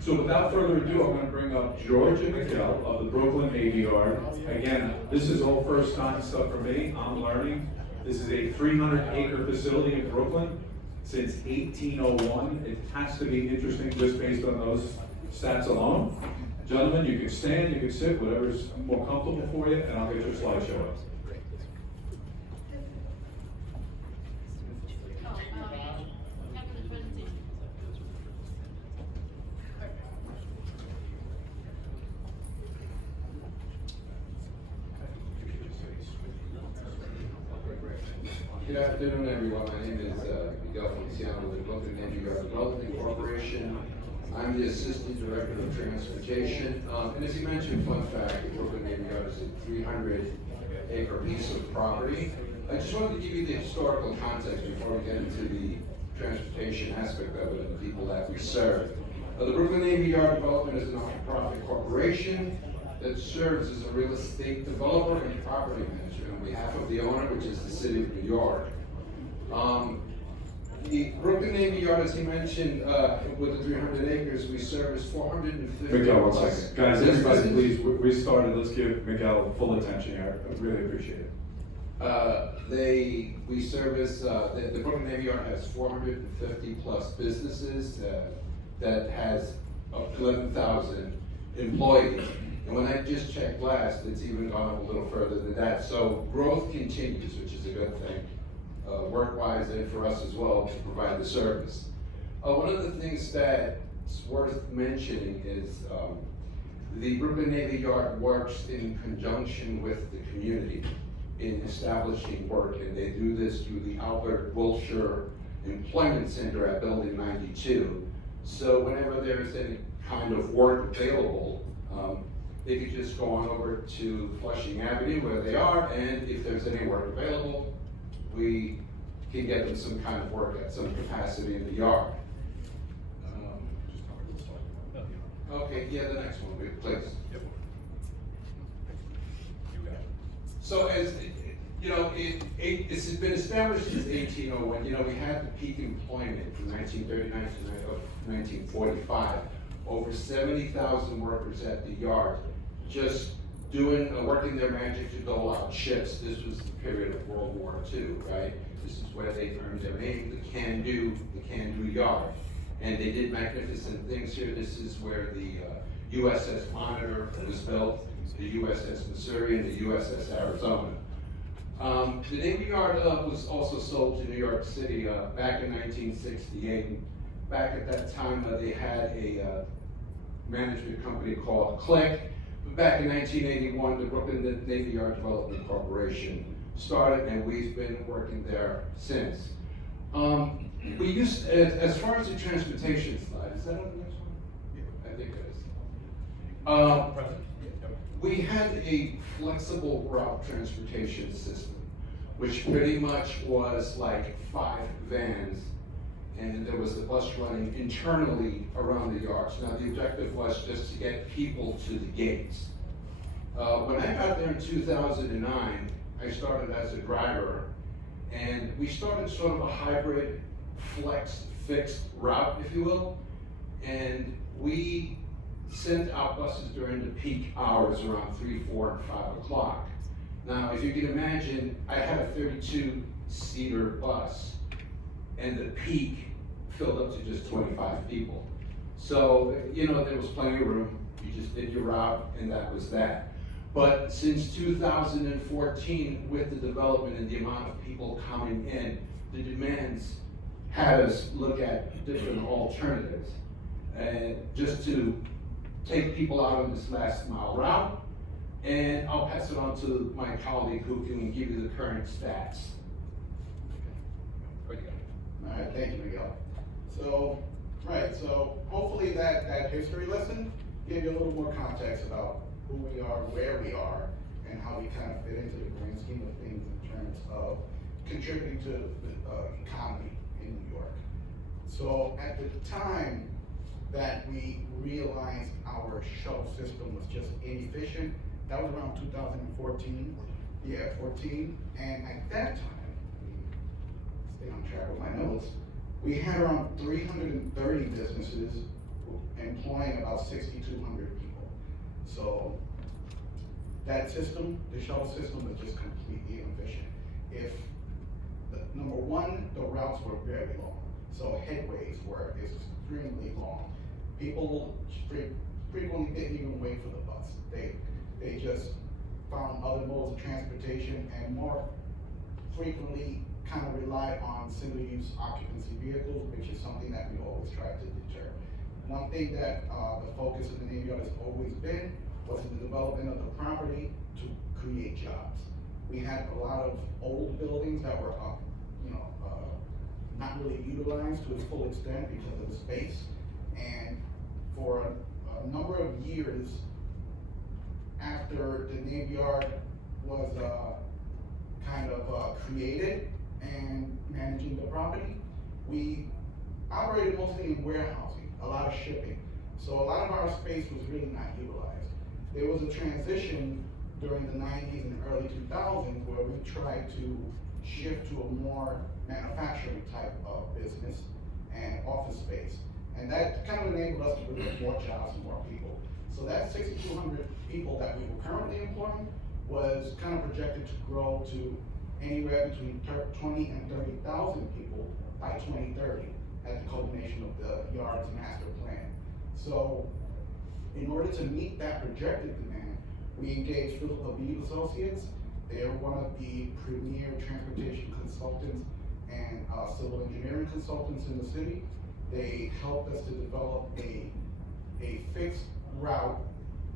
So without further ado, I'm going to bring up George and Miguel of the Brooklyn Navy Yard. Again, this is all first time stuff for me. I'm learning. This is a 300-acre facility in Brooklyn since 1801. It has to be interesting just based on those stats alone. Gentlemen, you can stand, you can sit, whatever's more comfortable for you, and I'll get your slideshow up. Good afternoon, everyone. My name is Miguel Feliciano with Brooklyn Navy Yard Development Corporation. I'm the Assistant Director of Transportation. And as you mentioned, fun fact, the Brooklyn Navy Yard is a 300-acre piece of property. I just wanted to give you the historical context before we get into the transportation aspect of it and the people that we serve. The Brooklyn Navy Yard Development is a not-for-profit corporation that serves as a real estate developer and property manager on behalf of the owner, which is the City of New York. The Brooklyn Navy Yard, as he mentioned, with the 300 acres, we service 450. Miguel, 1 second. Guys, everybody, please, we started. Let's give Miguel full attention here. I really appreciate it. We service, the Brooklyn Navy Yard has 450 plus businesses that has 11,000 employees. And when I just checked last, it's even gone up a little further than that. So growth continues, which is a good thing, work-wise and for us as well to provide the service. One of the things that's worth mentioning is the Brooklyn Navy Yard works in conjunction with the community in establishing work, and they do this through the Albert Wilshire Employment Center at Building 92. So whenever there's any kind of work available, they could just go on over to Flushing Avenue where they are, and if there's any work available, we can get them some kind of work at some capacity in the yard. Okay, yeah, the next one, please. So as you know, it's been established since 1801. You know, we had the peak employment from 1939 to 1945. Over 70,000 workers at the yard, just working their magic to dole out ships. This was the period of World War II, right? This is where they earned their name, the Can-Do Yard. And they did magnificent things here. This is where the USS Monitor was built, the USS Missouri, and the USS Arizona. The Navy Yard was also sold to New York City back in 1968. Back at that time, they had a management company called Click. But back in 1981, the Brooklyn Navy Yard Development Corporation started, and we've been working there since. We used, as far as the transportation slide, is that on the next one? Yeah, I think it is. We had a flexible route transportation system, which pretty much was like 5 vans, and there was the bus running internally around the yards. Now the objective was just to get people to the gates. When I got there in 2009, I started as a driver, and we started sort of a hybrid fixed route, if you will, and we sent out buses during the peak hours around 3, 4, and 5 o'clock. Now, if you can imagine, I had a 32-seater bus, and the peak filled up to just 25 people. So, you know, there was plenty of room. You just did your route, and that was that. But since 2014, with the development and the amount of people coming in, the demands had us look at different alternatives. And just to take people out on this last mile route, and I'll pass it on to my colleague who can give you the current stats. All right, thank you, Miguel. So hopefully that history lesson gave you a little more context about who we are, where we are, and how we kind of fit into the grand scheme of things in terms of contributing to the economy in New York. So at the time that we realized our shuttle system was just inefficient, that was around 2014. Yeah, 14. And at that time, stay on track with my notes, We had around 330 businesses employing about 6,200 people. So that system, the shuttle system, was just completely inefficient. If number one, the routes were very long, so headways were extremely long. People frequently didn't even wait for the bus. They just found other modes of transportation and more frequently kind of relied on single-use occupancy vehicles, which is something that we always try to deter. One thing that the focus of the Navy Yard has always been was the development of the property to create jobs. We had a lot of old buildings that were not really utilized to its full extent because of the space. And for a number of years after the Navy Yard was created and managing the property, we operated mostly in warehousing, a lot of shipping. So a lot of our space was really not utilized. There was a transition during the 90s and early 2000s where we tried to shift to a more manufacturing type of business and office space. And that kind of enabled us to bring more jobs and more people. So that 6,200 people that we were currently employing was kind of projected to grow to anywhere between 20 and 30,000 people by 2030 at the culmination of the Yard's master plan. So in order to meet that projected demand, we engaged Philip Habib Associates. They are one of the premier transportation consultants and civil engineering consultants in the city. They helped us to develop a fixed route,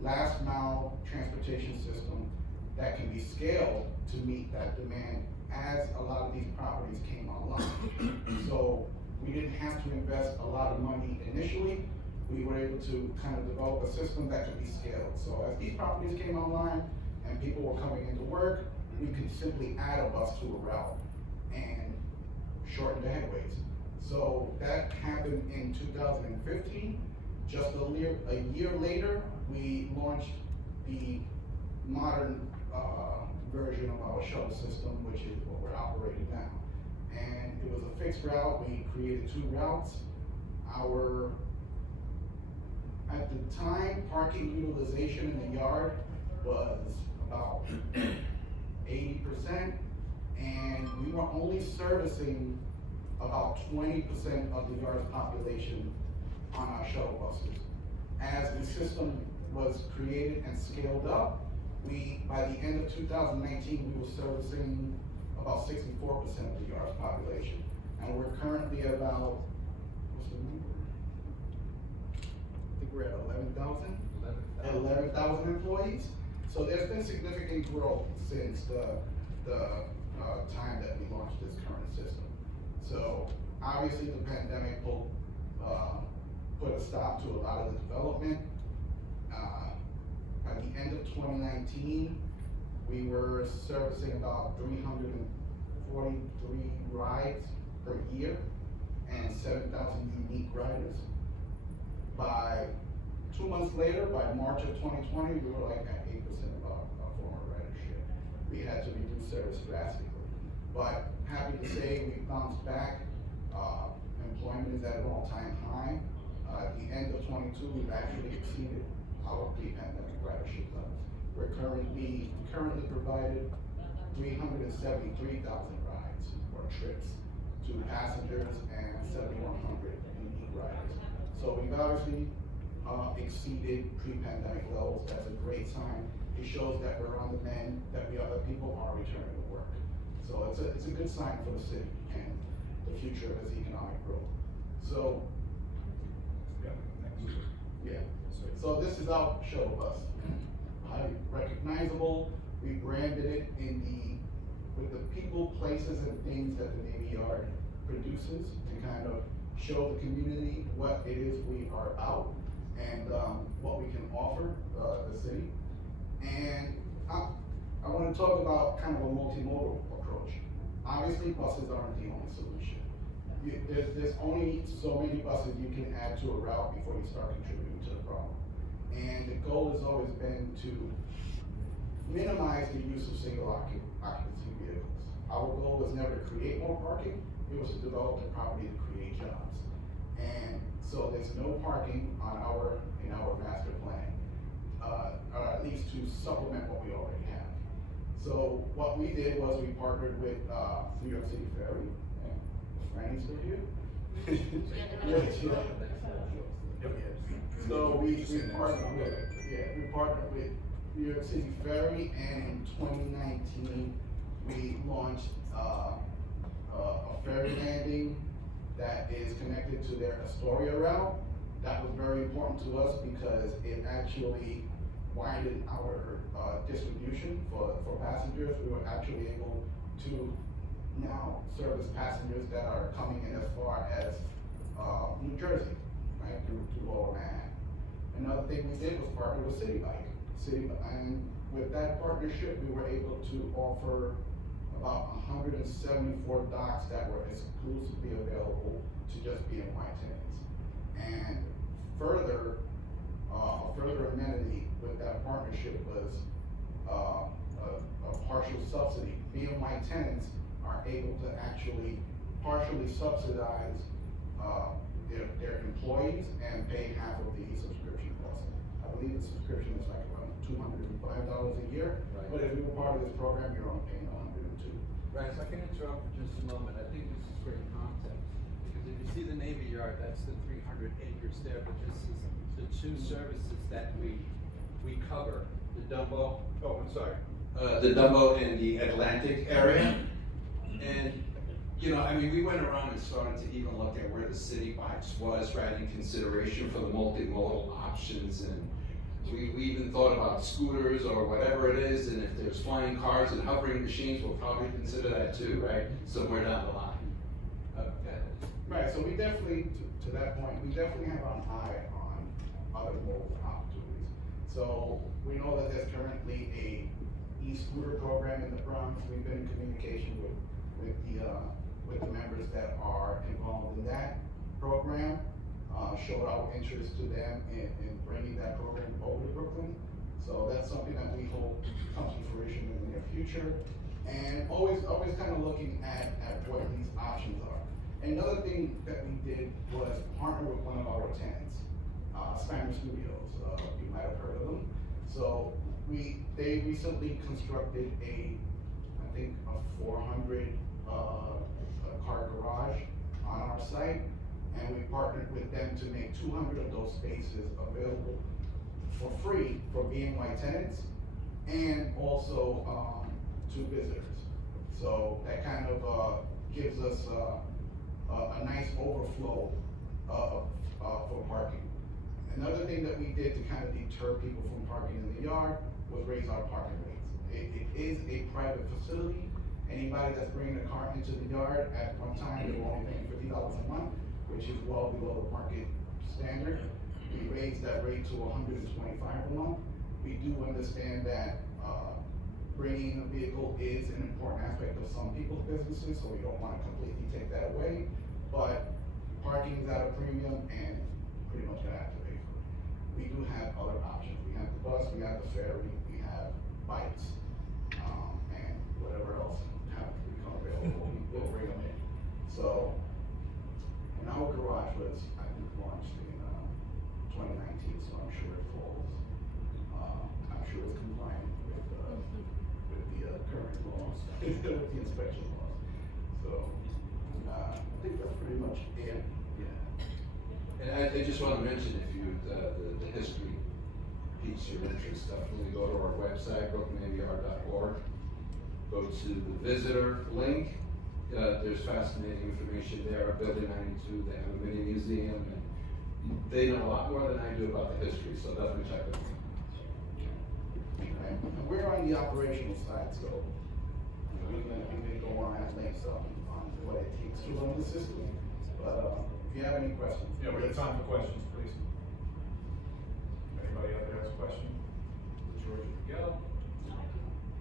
last mile transportation system that can be scaled to meet that demand as a lot of these properties came online. So we didn't have to invest a lot of money initially. We were able to kind of develop a system that could be scaled. So as these properties came online and people were coming into work, we could simply add a bus to a route and shorten the headways. So that happened in 2015. Just a year later, we launched the modern version of our shuttle system, which is what we're operating now. And it was a fixed route. We created 2 routes. At the time, parking utilization in the yard was about 80%, and we were only servicing about 20% of the yard's population on our shuttle buses. As the system was created and scaled up, by the end of 2019, we were servicing about 64% of the yard's population. And we're currently about, what's the number? I think we're at 11,000? 11,000 employees. So there's been significant growth since the time that we launched this current system. So obviously the pandemic put a stop to a lot of the development. By the end of 2019, we were servicing about 343 rides per year and 7,000 unique riders. By 2 months later, by March of 2020, we were like at 8% of our former ridership. We had to reduce service drastically. But happy to say we bounced back. Employment is at an all-time high. At the end of 22, we've actually exceeded our pre-pandemic ridership levels. We currently provided 373,000 rides or trips to passengers and 7,100 unique riders. So we've obviously exceeded pre-pandemic levels. That's a great sign. It shows that we're on the mend, that people are returning to work. So it's a good sign for the city and the future of its economic growth. So, yeah. So this is our shuttle bus. Highly recognizable. We branded it with the people, places, and things that the Navy Yard produces to kind of show the community what it is we are about and what we can offer the city. And I want to talk about kind of a multimodal approach. Obviously, buses aren't the only solution. There's only so many buses you can add to a route before you start contributing to the problem. And the goal has always been to minimize the use of single occupancy vehicles. Our goal was never to create more parking, it was to develop the property to create jobs. And so there's no parking on in our master plan, or at least to supplement what we already have. So what we did was we partnered with, New York City Ferry, and is Franny still here? So we partnered with New York City Ferry, and in 2019, we launched, a ferry landing that is connected to their Astoria route. That was very important to us because it actually widened our, distribution for passengers. We were actually able to now service passengers that are coming in as far as, New Jersey, right, through Lower Manhattan. Another thing we did was partner with City Bike. And with that partnership, we were able to offer about 174 docks that were exclusively available to just BNY tenants. And further, a further amenity with that partnership was a partial subsidy. BNY tenants are able to actually partially subsidize their employees and pay half of the subscription cost. I believe the subscription is like around $205 a year, Right. but if you were part of this program, you're only paying $102. Right, if I can interrupt for just a moment, I think this is great context, because if you see the Navy Yard, that's the 300 acres there, but this is the two services that we cover, the Dumbo. Oh, I'm sorry. The Dumbo and the Atlantic area. And, you know, I mean, we went around and started to even look at where the city bikes was, right, in consideration for the multimodal options. And we even thought about scooters or whatever it is, and if there's flying cars and hovering machines, we'll probably consider that too, right, somewhere down the line. Okay. Right, so we definitely, to that point, we definitely have an eye on other mobile opportunities. So we know that there's currently a e-scooter program in the Bronx. We've been in communication with the members that are involved in that program. Showed our interest to them in bringing that program over to Brooklyn. So that's something that we hope comes to fruition in the near future. And always kind of looking at what these options are. Another thing that we did was partner with one of our tenants, Spanish Studios. You might have heard of them. So they recently constructed I think a 400 car garage on our site, and we partnered with them to make 200 of those spaces available for free for BNY tenants and also to visitors. So that kind of gives us a nice overflow for parking. Another thing that we did to kind of deter people from parking in the yard was raise our parking rates. It is a private facility. Anybody that's bringing a car into the yard at one time, they were only paying $50 a month, which is well below the market standard. We raised that rate to $125 a month. We do understand that bringing a vehicle is an important aspect of some people's businesses, so we don't want to completely take that away. But parking is at a premium, and pretty much gonna have to pay for it. We do have other options. We have the bus, we have the ferry, we have bikes, and whatever else have become available, we'll bring them in. So, and our garage was, I think, launched in 2019, so I'm sure it falls. I'm sure it's compliant with the current laws, with the inspection laws. So, I think that's pretty much it. Yeah. And I just want to mention, if you, the history piques your interest, definitely go to our website, brooklynavr.org. Go to the visitor link. There's fascinating information there. Building 92, they have a mini museum, and they know a lot more than I do about the history, so definitely check it out. Right. And we're on the operational side, so we can go on at length on what it takes to run the system. But if you have any questions. Yeah, we have time for questions, please. Anybody out there has a question? George, Miguel?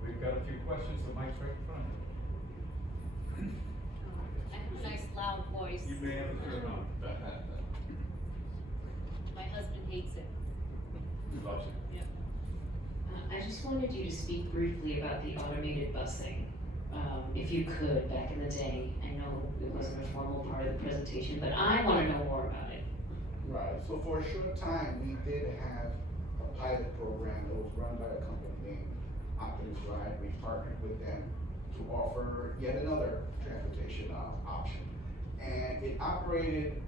We've got a few questions, the mic's right in front of you. I have a nice loud voice. You may have to turn it on. My husband hates it. He loves it. Yep. I just wanted you to speak briefly about the automated busing. If you could, back in the day, I know it wasn't a formal part of the presentation, but I wanna know more about it. Right, so for a short time, we did have a pilot program that was run by a company named Optimus Ride. We partnered with them to offer yet another transportation option. And it operated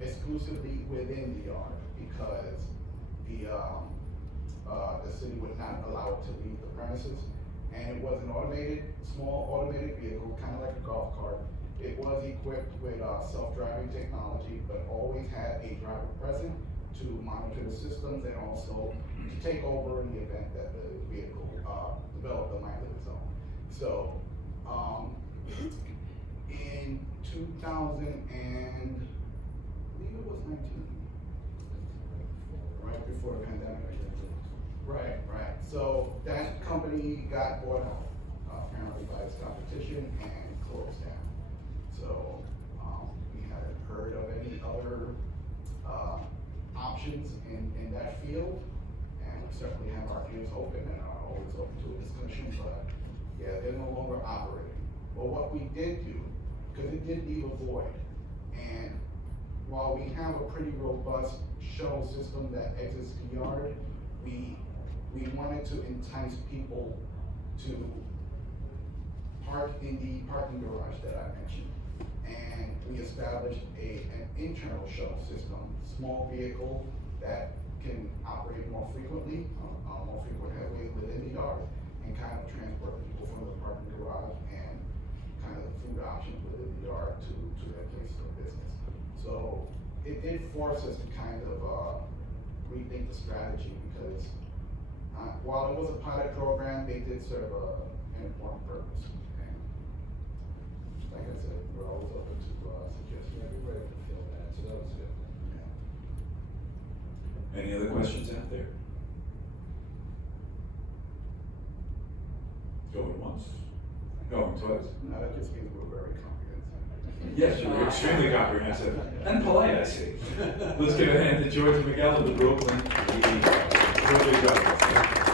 exclusively within the yard because the city would not allow it to leave the premises. And it was an small automated vehicle, kind of like a golf cart. It was equipped with self-driving technology, but always had a driver present to monitor the systems and also to take over in the event that the vehicle developed a mind of its own. So, in 2000 and, I believe it was 19, right before the pandemic, I guess. Right. So that company got bought out, apparently by its competition and closed down. So, we haven't heard of any other, options in that field. And we certainly have our ears open and are always open to a discussion, but yeah, they're no longer operating. But what we did do, because it did leave a void, and while we have a pretty robust shuttle system that exits the yard, we wanted to entice people to park in the parking garage that I mentioned. And we established an internal shuttle system, small vehicle that can operate more frequently, more frequent headways within the yard, and kind of transport people from the parking garage and kind of the food options within the yard to their place of business. So it did force us to kind of rethink the strategy because while it was a pilot program, they did serve an important purpose. And like I said, we're always open to suggestions. Everybody can feel that, so that was good. Yeah. Any other questions out there? Going once? Going twice? No, that just means we're very comprehensive. Yes, you're extremely comprehensive and polite, I see. Let's give a hand to George Miguel of the Brooklyn ADR. Good job.